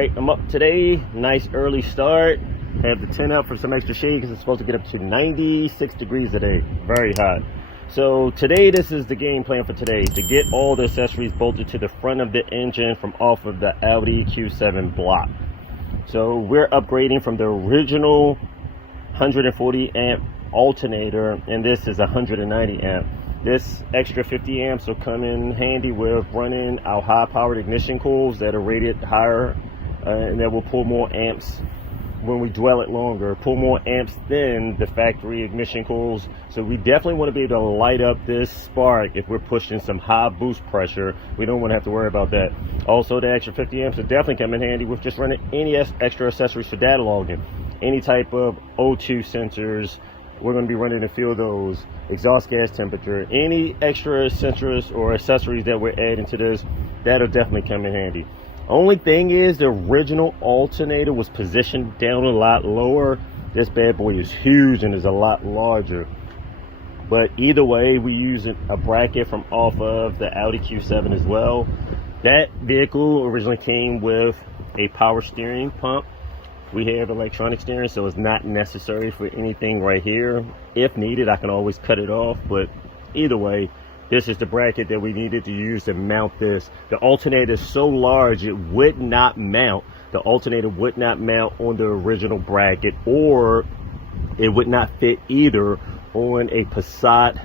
Alright, I'm up today. Nice early start. Have the tent up for some extra shade because it's supposed to get up to 96 degrees today. Very hot. So today, this is the game plan for today. To get all the accessories bolted to the front of the engine from off of the Audi Q7 block. So we're upgrading from the original 140 amp alternator, and this is 190 amp. This extra 50 amps will come in handy with running our high powered ignition coils that are rated higher, and that will pull more amps when we dwell it longer, pull more amps than the factory ignition coils. So we definitely want to be able to light up this spark if we're pushing some high boost pressure. We don't want to have to worry about that. Also, the extra 50 amps will definitely come in handy with just running any extra accessories for data logging. Any type of O2 sensors, we're going to be running a few of those. Exhaust gas temperature, any extra sensors or accessories that we're adding to this, that'll definitely come in handy. Only thing is, the original alternator was positioned down a lot lower. This bad boy is huge and is a lot larger. But either way, we use a bracket from off of the Audi Q7 as well. That vehicle originally came with a power steering pump. We have electronic steering, so it's not necessary for anything right here. If needed, I can always cut it off, but either way, this is the bracket that we needed to use to mount this. The alternator is so large, it would not mount. The alternator would not mount on the original bracket, or it would not fit either on a Passat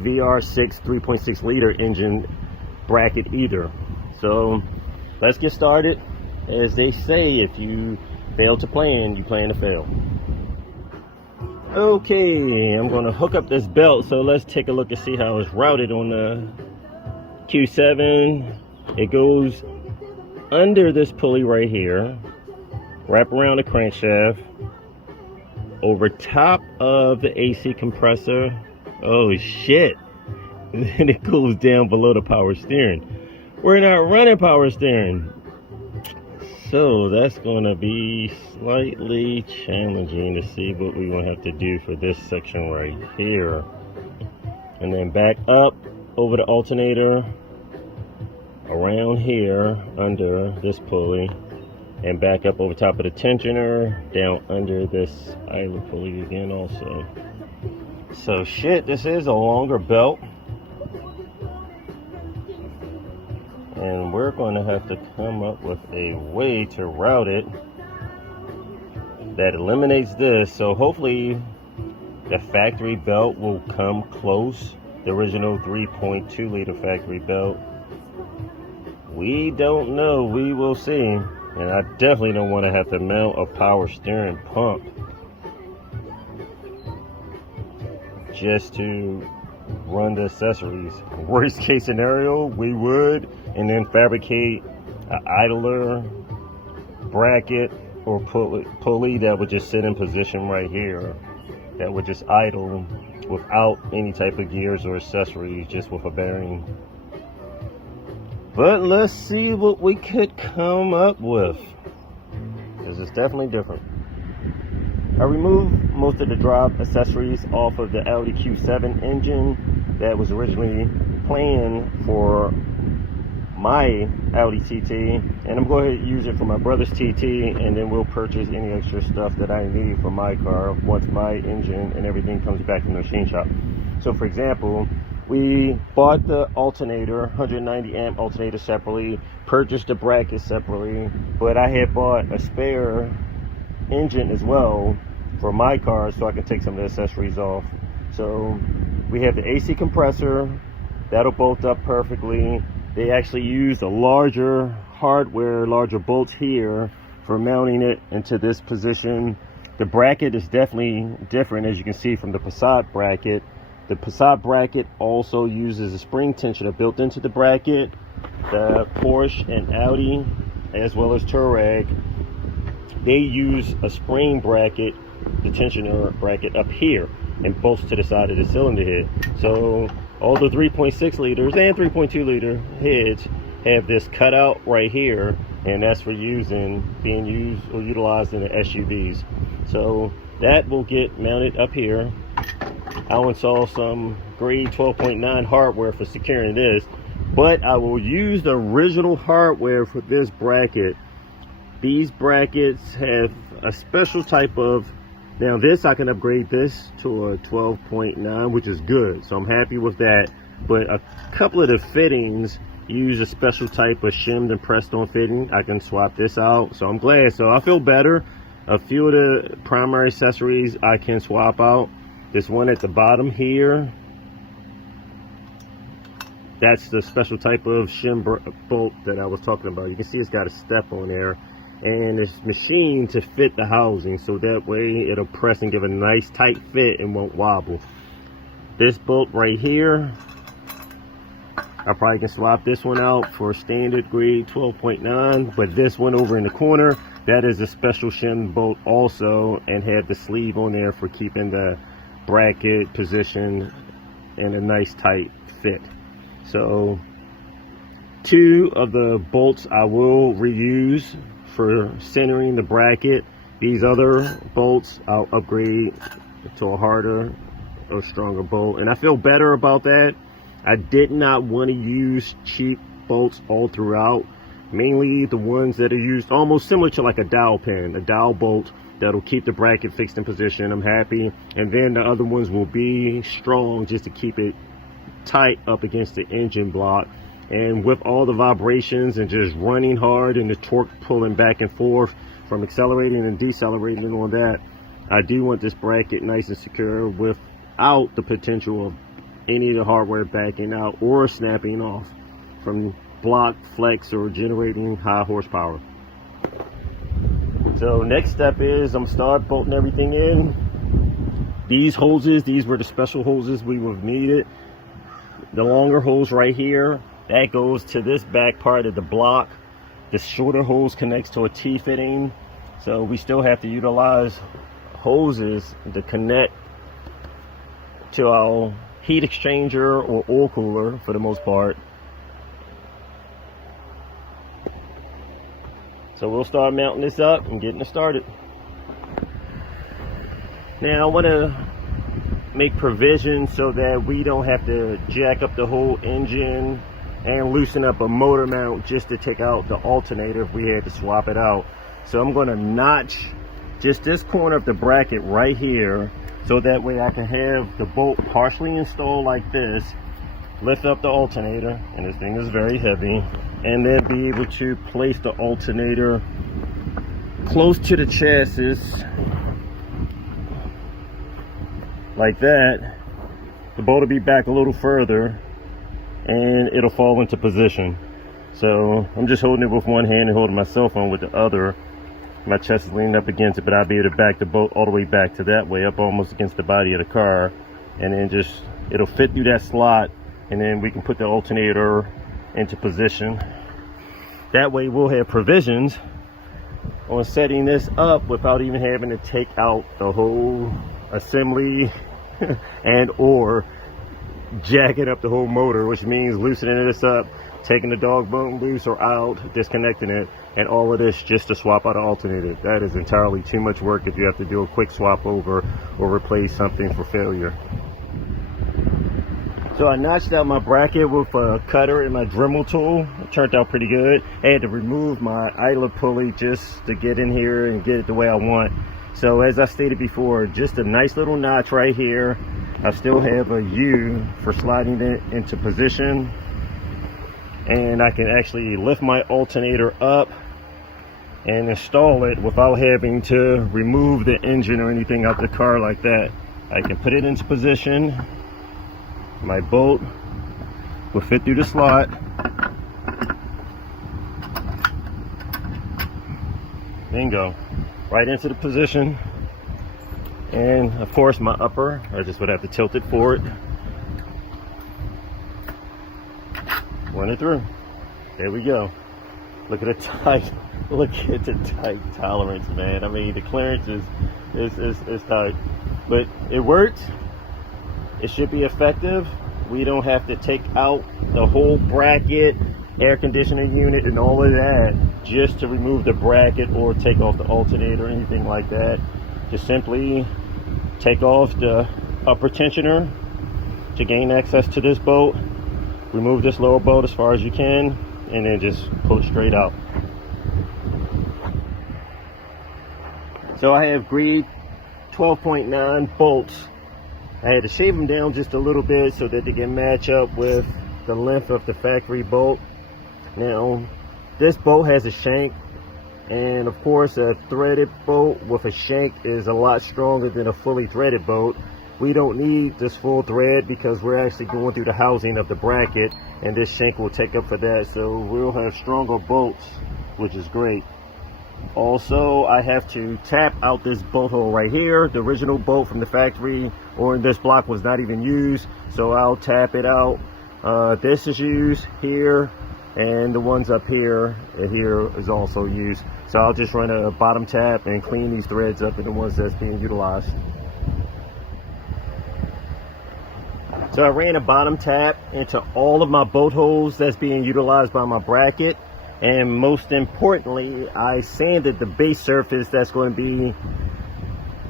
VR6 3.6 liter engine bracket either. So let's get started. As they say, if you fail to plan, you plan to fail. Okay, I'm going to hook up this belt, so let's take a look and see how it's routed on the Q7. It goes under this pulley right here, wrap around the crankshaft, over top of the AC compressor. Oh shit, and then it goes down below the power steering. We're not running power steering, so that's going to be slightly challenging to see what we will have to do for this section right here. And then back up over the alternator, around here under this pulley, and back up over top of the tensioner, down under this idler pulley again also. So shit, this is a longer belt. And we're going to have to come up with a way to route it that eliminates this. So hopefully the factory belt will come close. The original 3.2 liter factory belt. We don't know. We will see. And I definitely don't want to have to mount a power steering pump just to run the accessories. Worst case scenario, we would, and then fabricate an idler bracket or pulley that would just sit in position right here, that would just idle without any type of gears or accessories, just with a bearing. But let's see what we could come up with, because it's definitely different. I removed most of the drop accessories off of the Audi Q7 engine that was originally planned for my Audi TT, and I'm going to use it for my brother's TT, and then we'll purchase any extra stuff that I need for my car once my engine and everything comes back from the machine shop. So for example, we bought the alternator, 190 amp alternator separately, purchased the bracket separately, but I had bought a spare engine as well for my car so I can take some of the accessories off. So we have the AC compressor that'll bolt up perfectly. They actually use a larger hardware, larger bolts here for mounting it into this position. The bracket is definitely different, as you can see from the Passat bracket. The Passat bracket also uses a spring tensioner built into the bracket. The Porsche and Audi, as well as Touareg, they use a spring bracket, the tensioner bracket up here, and bolts to the side of the cylinder head. So all the 3.6 liters and 3.2 liter heads have this cutout right here, and that's for being used or utilized in the SUVs. So that will get mounted up here. I'll install some grade 12.9 hardware for securing this, but I will use the original hardware for this bracket These brackets have a special type of, now this I can upgrade this to a 12.9, which is good, so I'm happy with that. But a couple of the fittings use a special type of shimmed and pressed on fitting. I can swap this out, so I'm glad. So I feel better. A few of the primary accessories I can swap out. This one at the bottom here, that's the special type of shim bolt that I was talking about. You can see it's got a step on there, and it's machined to fit the housing, so that way it'll press and give a nice tight fit and won't wobble. This bolt right here, I probably can swap this one out for standard grade 12.9, but this one over in the corner, that is a special shim bolt also, and had the sleeve on there for keeping the bracket position in a nice tight fit. So 2 of the bolts I will reuse for centering the bracket. These other bolts I'll upgrade to a harder or stronger bolt, and I feel better about that. I did not want to use cheap bolts all throughout, mainly the ones that are used almost similar to like a dowel pin, a dowel bolt that'll keep the bracket fixed in position. I'm happy. And then the other ones will be strong just to keep it tight up against the engine block. And with all the vibrations and just running hard and the torque pulling back and forth from accelerating and decelerating on that, I do want this bracket nice and secure without the potential of any of the hardware backing out or snapping off from block flex or generating high horsepower. So next step is I'm start bolting everything in. These hoses, these were the special hoses we would have needed. The longer hose right here, that goes to this back part of the block. The shorter hose connects to a T-fitting, so we still have to utilize hoses to connect to our heat exchanger or oil cooler for the most part. So we'll start mounting this up and getting it started. Now I want to make provision so that we don't have to jack up the whole engine and loosen up a motor mount just to take out the alternator if we had to swap it out. So I'm going to notch just this corner of the bracket right here, so that way I can have the bolt partially installed like this, lift up the alternator, and this thing is very heavy, and then be able to place the alternator close to the chassis like that. The bolt will be back a little further and it'll fall into position. So I'm just holding it with one hand and holding my cell phone with the other. My chest is leaning up against it, but I'll be able to back the bolt all the way back to that way, up almost against the body of the car, and then just it'll fit through that slot, and then we can put the alternator into position. That way we'll have provisions on setting this up without even having to take out the whole assembly and or jacking up the whole motor, which means loosening this up, taking the dog bone loose or out, disconnecting it, and all of this just to swap out an alternator. That is entirely too much work if you have to do a quick swap over or replace something for failure. So I notched out my bracket with a cutter and my Dremel tool. It turned out pretty good. I had to remove my idler pulley just to get in here and get it the way I want. So as I stated before, just a nice little notch right here. I still have a U for sliding it into position, and I can actually lift my alternator up and install it without having to remove the engine or anything out the car like that. I can put it into position. My bolt will fit through the slot. Bingo. Right into the position. And of course my upper, I just would have to tilt it forward. Run it through. There we go. Look at the tight, look at the tight tolerance, man. I mean, the clearance is tight, but it worked. It should be effective. We don't have to take out the whole bracket, air conditioning unit, and all of that just to remove the bracket or take off the alternator or anything like that. Just simply take off the upper tensioner to gain access to this bolt. Remove this lower bolt as far as you can, and then just pull it straight out. So I have grade 12.9 bolts. I had to shave them down just a little bit so that they can match up with the length of the factory bolt. Now, this bolt has a shank, and of course a threaded bolt with a shank is a lot stronger than a fully threaded bolt. We don't need this full thread because we're actually going through the housing of the bracket, and this shank will take up for that, so we'll have stronger bolts, which is great. Also, I have to tap out this bolt hole right here. The original bolt from the factory or in this block was not even used, so I'll tap it out. This is used here, and the ones up here and here is also used. So I'll just run a bottom tap and clean these threads up in the ones that's being utilized. So I ran a bottom tap into all of my bolt holes that's being utilized by my bracket. And most importantly, I sanded the base surface that's going to be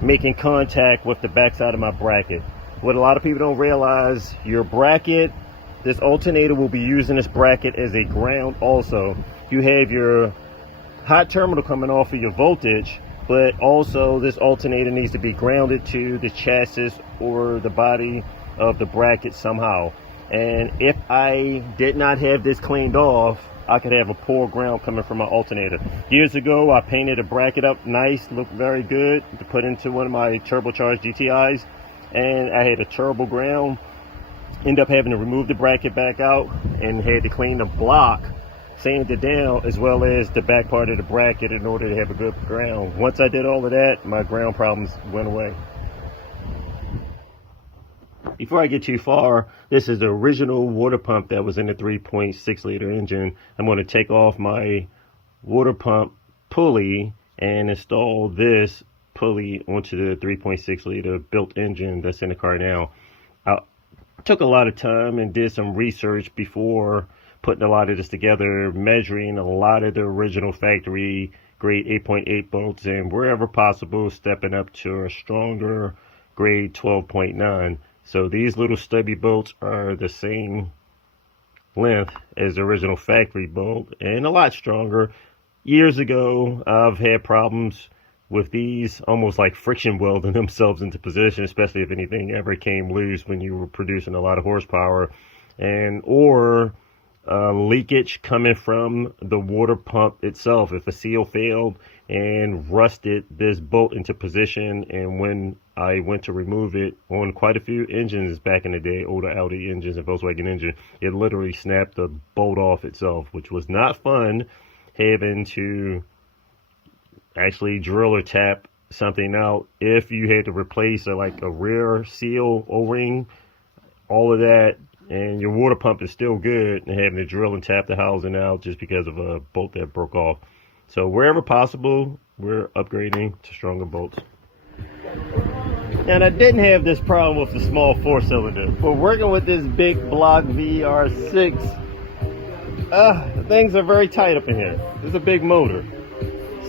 making contact with the backside of my bracket. What a lot of people don't realize, your bracket, this alternator will be using this bracket as a ground also. You have your hot terminal coming off of your voltage, but also this alternator needs to be grounded to the chassis or the body of the bracket somehow. And if I did not have this cleaned off, I could have a poor ground coming from my alternator. Years ago, I painted a bracket up nice, looked very good to put into one of my turbocharged GTIs, and I had a terrible ground. Ended up having to remove the bracket back out and had to clean the block, sand it down, as well as the back part of the bracket in order to have a good ground. Once I did all of that, my ground problems went away. Before I get too far, this is the original water pump that was in the 3.6 liter engine. I'm going to take off my water pump pulley and install this pulley onto the 3.6 liter built engine that's in the car now. I took a lot of time and did some research before putting a lot of this together, measuring a lot of the original factory grade 8.8 bolts, and wherever possible stepping up to a stronger grade 12.9. So these little stubby bolts are the same length as the original factory bolt and a lot stronger. Years ago, I've had problems with these almost like friction welding themselves into position, especially if anything ever came loose when you were producing a lot of horsepower, and or leakage coming from the water pump itself. If a seal failed and rusted this bolt into position, and when I went to remove it on quite a few engines back in the day, older Audi engines and Volkswagen engine, it literally snapped the bolt off itself, which was not fun, having to actually drill or tap something out. If you had to replace like a rear seal O-ring, all of that, and your water pump is still good, and having to drill and tap the housing out just because of a bolt that broke off. So wherever possible, we're upgrading to stronger bolts. And I didn't have this problem with the small 4-cylinder. But working with this big block VR6, things are very tight up in here. It's a big motor.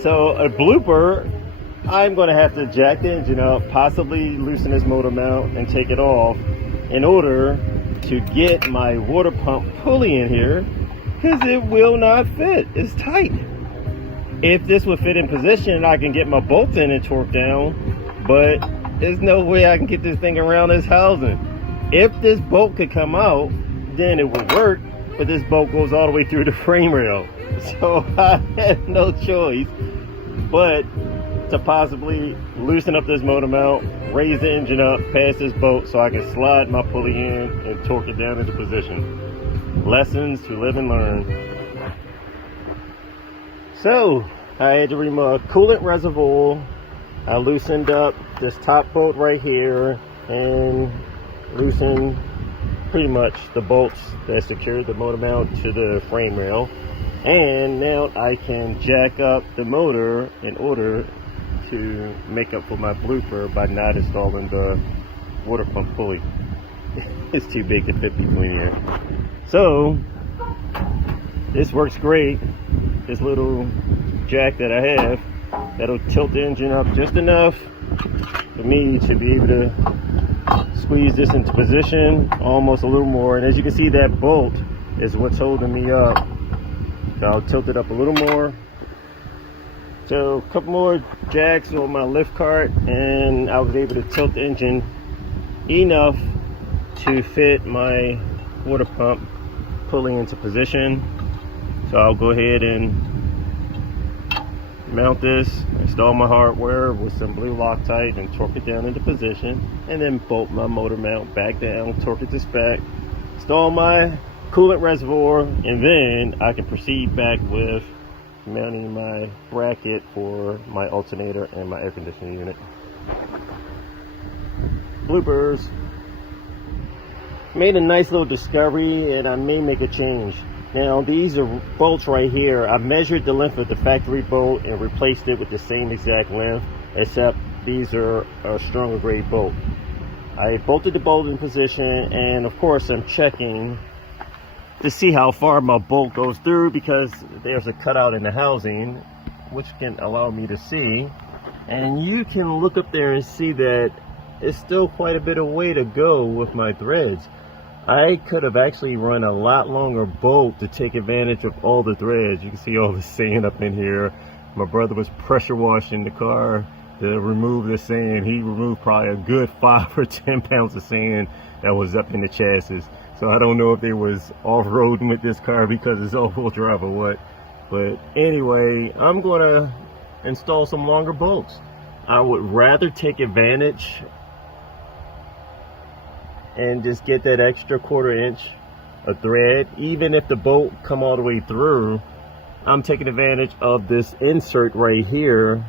So a blooper, I'm going to have to jack the engine up, possibly loosen this motor mount and take it off in order to get my water pump pulley in here, because it will not fit. It's tight. If this would fit in position, I can get my bolts in and torque down, but there's no way I can get this thing around this housing. If this bolt could come out, then it would work, but this bolt goes all the way through the frame rail. So I have no choice but to possibly loosen up this motor mount, raise the engine up past this bolt so I can slide my pulley in and torque it down into position. Lessons to live and learn. So I had to remove a coolant reservoir. I loosened up this top bolt right here and loosened pretty much the bolts that secured the motor mount to the frame rail. And now I can jack up the motor in order to make up for my blooper by not installing the water pump pulley. It's too big to fit between here. So this works great. This little jack that I have, that'll tilt the engine up just enough for me to be able to squeeze this into position, almost a little more. And as you can see, that bolt is what's holding me up. So I'll tilt it up a little more. So a couple more jacks on my lift cart, and I was able to tilt the engine enough to fit my water pump pulley into position. So I'll go ahead and mount this, install my hardware with some blue Loctite, and torque it down into position, and then bolt my motor mount back down, torque it to spec, install my coolant reservoir, and then I can proceed back with mounting my bracket for my alternator and my air conditioning unit. Bloopers. Made a nice little discovery, and I may make a change. Now these are bolts right here. I measured the length of the factory bolt and replaced it with the same exact length, except these are a stronger grade bolt. I bolted the bolt in position, and of course I'm checking to see how far my bolt goes through, because there's a cutout in the housing which can allow me to see, and you can look up there and see that it's still quite a bit of way to go with my threads. I could have actually run a lot longer bolt to take advantage of all the threads. You can see all the sand up in here. My brother was pressure washing the car to remove the sand. He removed probably a good 5 or 10 pounds of sand that was up in the chassis. So I don't know if they was off-roading with this car because it's all-wheel drive or what. But anyway, I'm gonna install some longer bolts. I would rather take advantage and just get that extra 1/4 inch of thread. Even if the bolt come all the way through, I'm taking advantage of this insert right here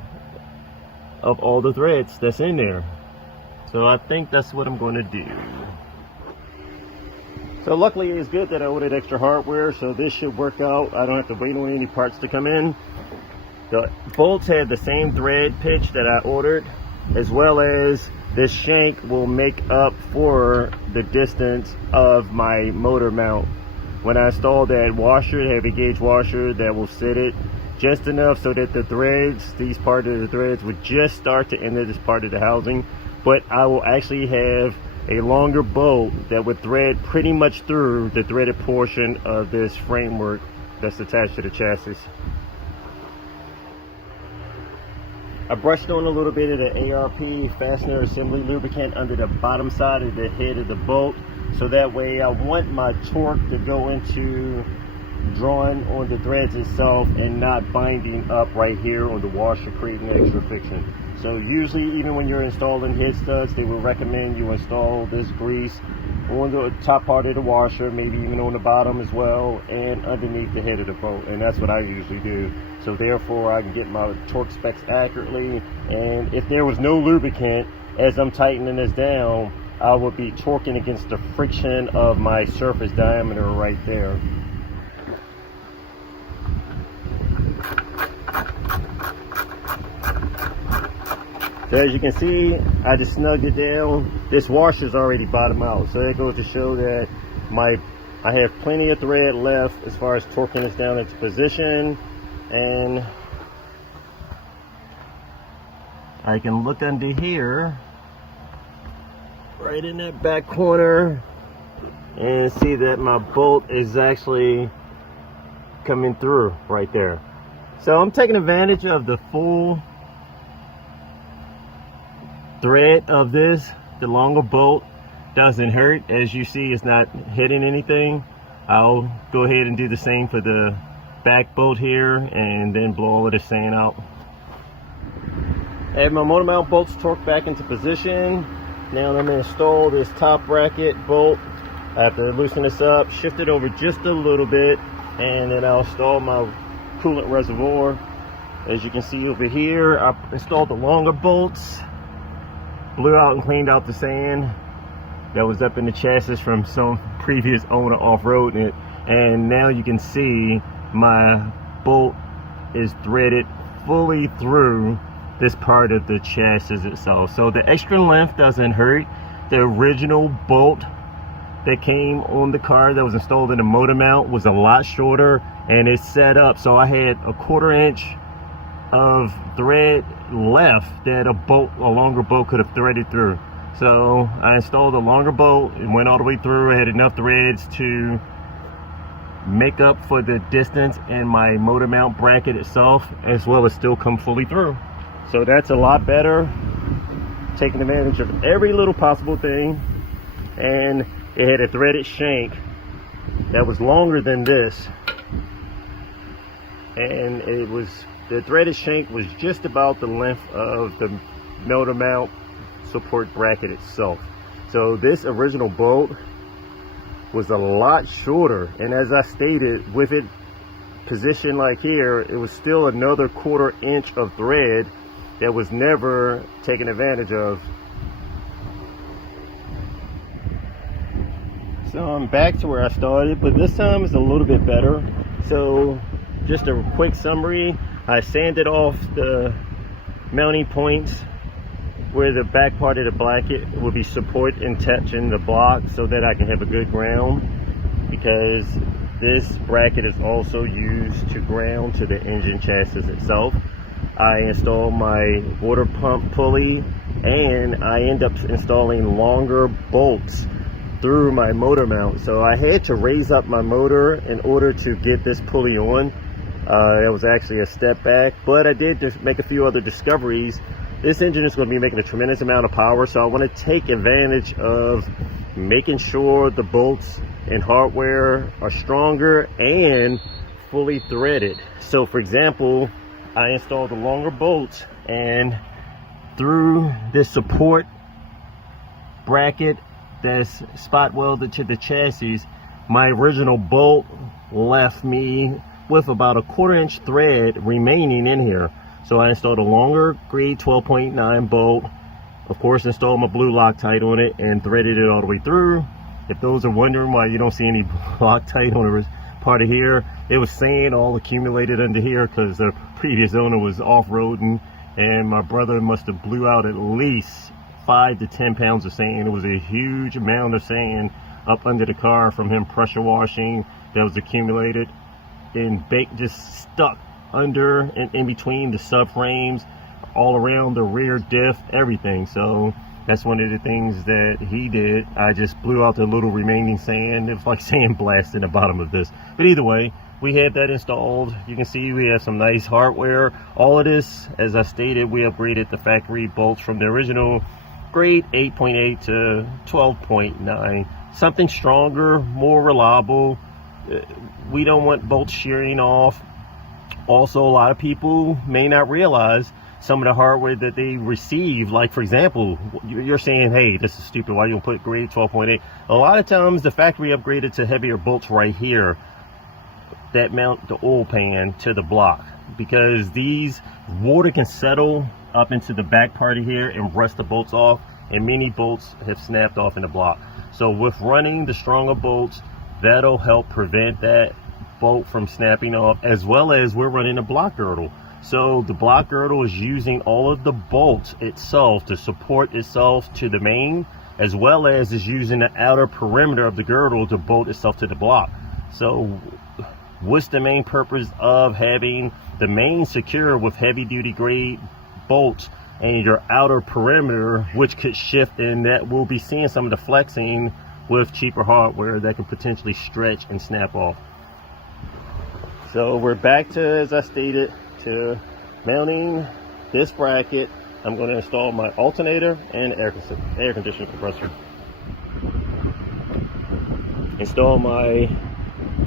of all the threads that's in there. So I think that's what I'm going to do. So luckily it's good that I ordered extra hardware, so this should work out. I don't have to wait on any parts to come in. The bolts have the same thread pitch that I ordered, as well as this shank will make up for the distance of my motor mount. When I installed that washer, heavy gauge washer that will sit it just enough so that the threads, these part of the threads, would just start to enter this part of the housing, but I will actually have a longer bolt that would thread pretty much through the threaded portion of this framework that's attached to the chassis. I brushed on a little bit of the ARP fastener assembly lubricant under the bottom side of the head of the bolt, so that way I want my torque to go into drawing on the threads itself and not binding up right here on the washer, creating extra friction. So usually, even when you're installing head studs, they will recommend you install this grease on the top part of the washer, maybe even on the bottom as well, and underneath the head of the bolt, and that's what I usually do. So therefore I can get my torque specs accurately, and if there was no lubricant, as I'm tightening this down, I would be torquing against the friction of my surface diameter right there. So as you can see, I just snugged it down. This washer's already bottomed out, so that goes to show that I have plenty of thread left as far as torquing this down into position. And I can look under here, right in that back corner, and see that my bolt is actually coming through right there. So I'm taking advantage of the full thread of this. The longer bolt doesn't hurt. As you see, it's not hitting anything. I'll go ahead and do the same for the back bolt here, and then blow all of the sand out. I have my motor mount bolts torqued back into position. Now I'm going to install this top bracket bolt. I have to loosen this up, shift it over just a little bit, and then I'll install my coolant reservoir. As you can see over here, I installed the longer bolts, blew out and cleaned out the sand that was up in the chassis from some previous owner off-roading it, and now you can see my bolt is threaded fully through this part of the chassis itself. So the extra length doesn't hurt. The original bolt that came on the car that was installed in the motor mount was a lot shorter, and it's set up so I had a 1/4 inch of thread left that a longer bolt could have threaded through. So I installed a longer bolt and went all the way through. I had enough threads to make up for the distance in my motor mount bracket itself, as well as still come fully through. So that's a lot better, taking advantage of every little possible thing. And it had a threaded shank that was longer than this, and the threaded shank was just about the length of the motor mount support bracket itself. So this original bolt was a lot shorter, and as I stated, with it positioned like here, it was still another 1/4 inch of thread that was never taken advantage of. So I'm back to where I started, but this time it's a little bit better. So just a quick summary: I sanded off the mounting points where the back part of the bracket will be support and touching the block, so that I can have a good ground, because this bracket is also used to ground to the engine chassis itself. I installed my water pump pulley, and I end up installing longer bolts through my motor mount. So I had to raise up my motor in order to get this pulley on. That was actually a step back, but I did just make a few other discoveries. This engine is going to be making a tremendous amount of power, so I want to take advantage of making sure the bolts and hardware are stronger and fully threaded. So for example, I installed the longer bolts, and through this support bracket that's spot welded to the chassis, my original bolt left me with about a 1/4 inch thread remaining in here. So I installed a longer grade 12.9 bolt, of course installed my blue Loctite on it, and threaded it all the way through. If those are wondering why you don't see any Loctite on the part of here, it was sand all accumulated under here because the previous owner was off-roading, and my brother must have blew out at least 5 to 10 pounds of sand. It was a huge amount of sand up under the car from him pressure washing that was accumulated and just stuck under and in between the subframes, all around the rear diff, everything. So that's one of the things that he did. I just blew out the little remaining sand. It was like sandblast in the bottom of this. But either way, we have that installed. You can see we have some nice hardware. All of this, as I stated, we upgraded the factory bolts from the original grade 8.8 to 12.9. Something stronger, more reliable. We don't want bolts shearing off. Also, a lot of people may not realize some of the hardware that they receive. Like for example, you're saying, hey, this is stupid, why you don't put grade 12.8? A lot of times the factory upgraded to heavier bolts right here that mount the oil pan to the block, because these water can settle up into the back part of here and rust the bolts off, and many bolts have snapped off in the block. So with running the stronger bolts, that'll help prevent that bolt from snapping off, as well as we're running a block girdle. So the block girdle is using all of the bolts itself to support itself to the main, as well as is using the outer perimeter of the girdle to bolt itself to the block. So what's the main purpose of having the main secure with heavy duty grade bolts and your outer perimeter, which could shift, and that we'll be seeing some of the flexing with cheaper hardware that can potentially stretch and snap off. So we're back to, as I stated, to mounting this bracket. I'm going to install my alternator and air conditioning compressor. Install my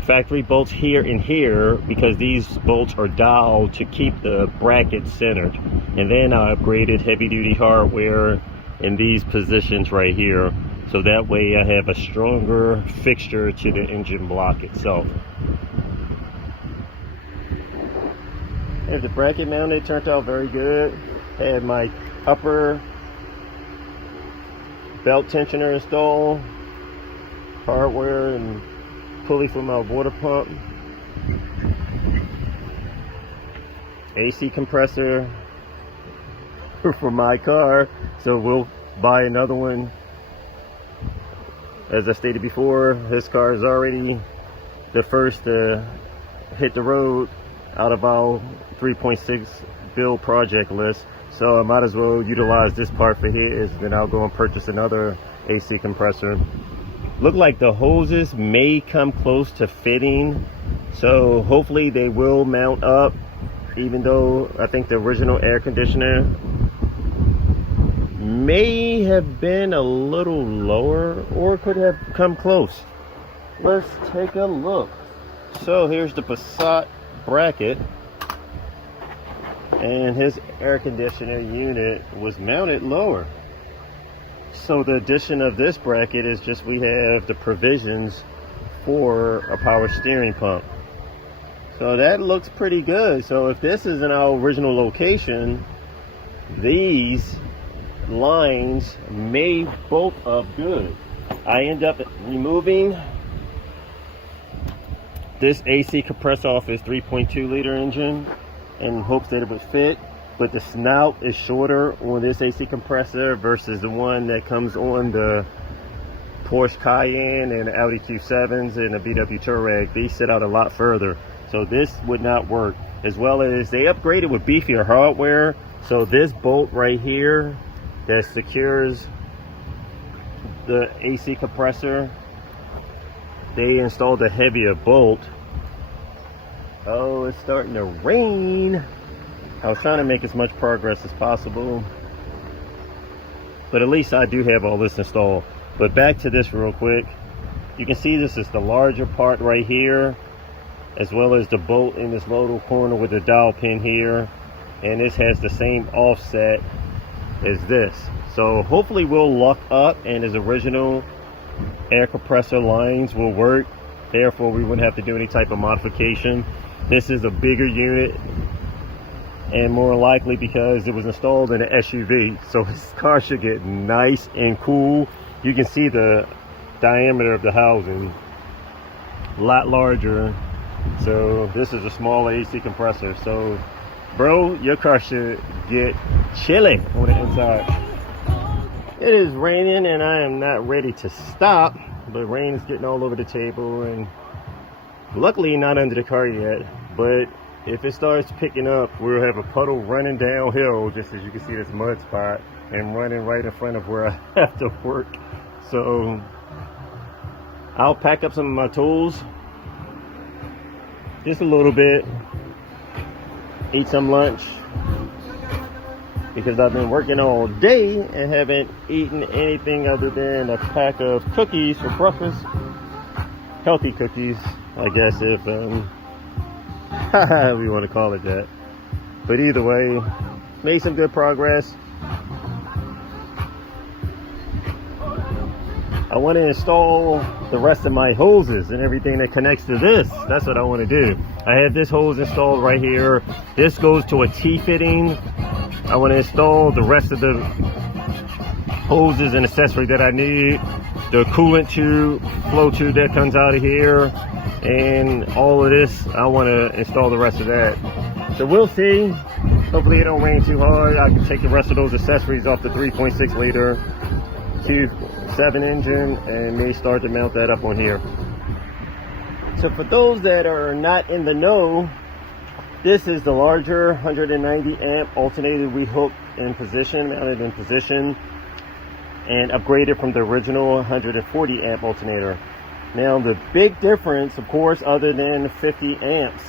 factory bolts here and here, because these bolts are dialed to keep the bracket centered. And then I upgraded heavy duty hardware in these positions right here, so that way I have a stronger fixture to the engine block itself. And the bracket mounted turned out very good. Had my upper belt tensioner installed, hardware and pulley for my water pump, AC compressor for my car, so we'll buy another one. As I stated before, this car is already the first to hit the road out of our 3.6 build project list, so I might as well utilize this part for his, then I'll go and purchase another AC compressor. Look like the hoses may come close to fitting, so hopefully they will mount up, even though I think the original air conditioner may have been a little lower or could have come close. Let's take a look. So here's the Passat bracket, and his air conditioner unit was mounted lower. So the addition of this bracket is just we have the provisions for a power steering pump. So that looks pretty good. So if this is in our original location, these lines may bolt up good. I end up removing this AC compressor off his 3.2 liter engine in hopes that it would fit. But the snout is shorter on this AC compressor versus the one that comes on the Porsche Cayenne and the Audi Q7s and the VW Touareg. These sit out a lot further, so this would not work. As well as they upgraded with beefier hardware, so this bolt right here that secures the AC compressor, they installed a heavier bolt. Oh, it's starting to rain. I was trying to make as much progress as possible, but at least I do have all this installed. But back to this real quick. You can see this is the larger part right here, as well as the bolt in this little corner with the dowel pin here, and this has the same offset as this. So hopefully we'll lock up and his original air compressor lines will work, therefore we wouldn't have to do any type of modification. This is a bigger unit, and more likely because it was installed in an SUV, so his car should get nice and cool. You can see the diameter of the housing, a lot larger. So this is a small AC compressor. So bro, your car should get chilly on the inside. It is raining and I am not ready to stop, but rain is getting all over the table, and luckily not under the car yet. But if it starts picking up, we'll have a puddle running downhill, just as you can see this mud spot, and running right in front of where I have to work. So I'll pack up some of my tools, just a little bit, eat some lunch, because I've been working all day and haven't eaten anything other than a pack of cookies for breakfast. Healthy cookies, I guess, if we want to call it that. But either way, made some good progress. I want to install the rest of my hoses and everything that connects to this. That's what I want to do. I have this hose installed right here. This goes to a T-fitting. I want to install the rest of the hoses and accessory that I need. The coolant tube, flow tube that comes out of here, and all of this. I want to install the rest of that. So we'll see. Hopefully it don't rain too hard. I can take the rest of those accessories off the 3.6 liter Q7 engine and may start to mount that up on here. So for those that are not in the know, this is the larger 190 amp alternator we hooked in position, mounted in position, and upgraded from the original 140 amp alternator. Now the big difference, of course, other than 50 amps,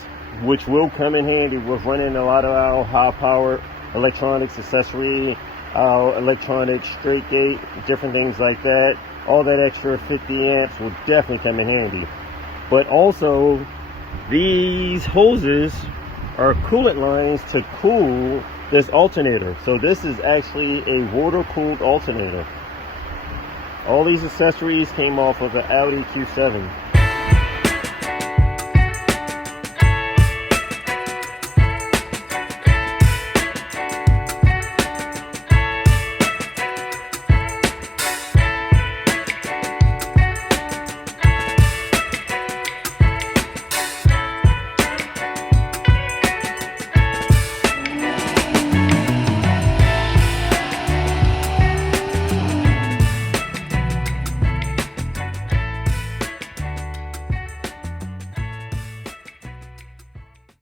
which will come in handy with running a lot of our high power electronics accessory, our electronic straight gate, different things like that, all that extra 50 amps will definitely come in handy. But also these hoses are coolant lines to cool this alternator. So this is actually a water cooled alternator. All these accessories came off of the Audi Q7.